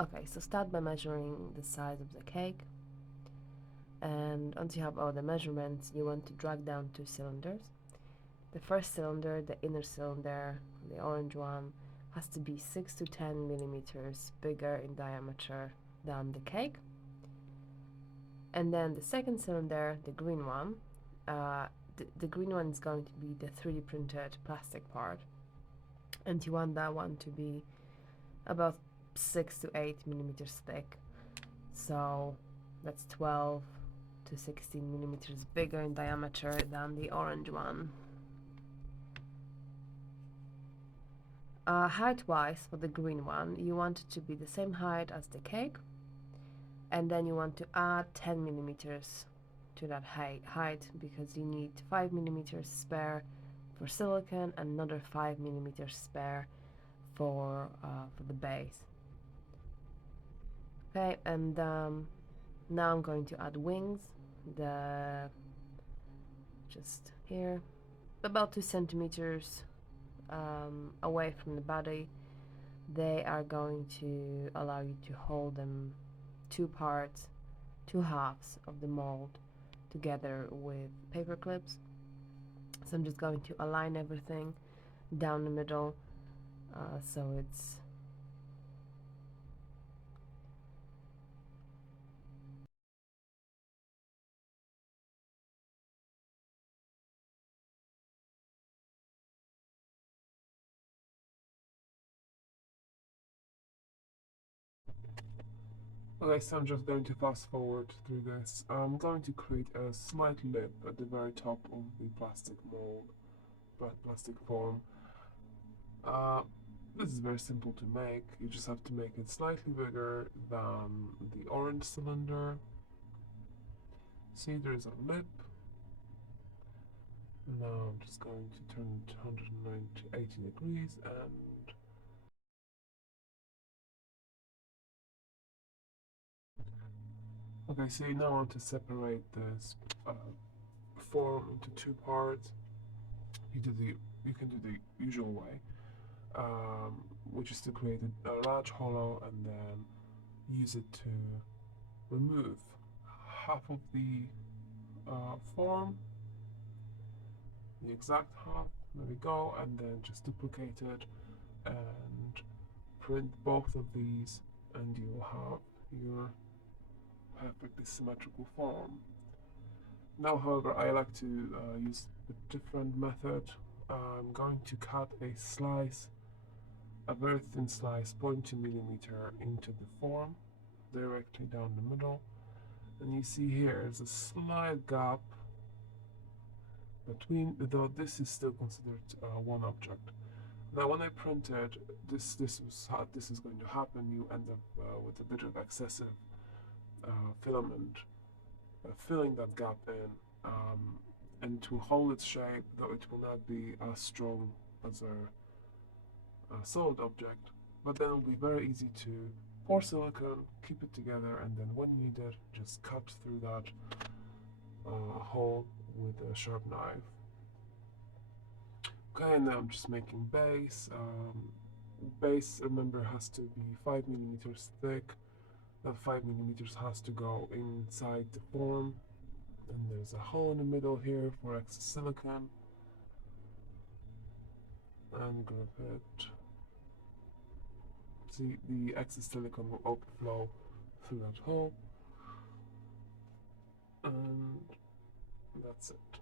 Okay, so start by measuring the size of the cake, and once you have all the measurements, you want to drag down two cylinders. The first cylinder, the inner cylinder, the orange one, has to be 6 to 10 millimeters bigger in diameter than the cake. And then the second cylinder, the green one, the green one is going to be the 3D printed plastic part, and you want that one to be about 6 to 8 millimeters thick. So that's 12 to 16 millimeters bigger in diameter than the orange one. Height-wise, for the green one, you want it to be the same height as the cake, and then you want to add 10 millimeters to that height because you need 5 millimeters spare for silicone and another 5 millimeters spare for the base. Okay, and now I'm going to add wings. Just here, about 2 centimeters away from the body. They are going to allow you to hold them two halves of the mold together with paper clips. So I'm just going to align everything down the middle, so it's Okay, so I'm just going to fast forward through this. I'm going to create a slight lip at the very top of the plastic mold, plastic form. Uh, this is very simple to make. You just have to make it slightly bigger than the orange cylinder. See, there's a lip. Now I'm just going to turn it 180 degrees and okay, so you now want to separate this form into two parts. You can do the usual way, which is to create a large hollow and then use it to remove half of the form, the exact half. There we go, and then just duplicate it and print both of these, and you will have your perfectly symmetrical form. Now, however, I like to use a different method. I'm going to cut a very thin slice, 0.2 millimeter, into the form, directly down the middle. And you see here is a slight gap between, though this is still considered one object. Now, when I printed this is going to happen. You end up with a bit of excessive filament filling that gap in, and to hold its shape, though it will not be as strong as a solid object, but then it will be very easy to pour silicone, keep it together, and then when needed, just cut through that hole with a sharp knife. Okay, and now I'm just making base. Base, remember, has to be 5 millimeters thick. That 5 millimeters has to go inside the form, and there's a hole in the middle here for excess silicone, and grab it. See, the excess silicone will overflow through that hole, and that's it.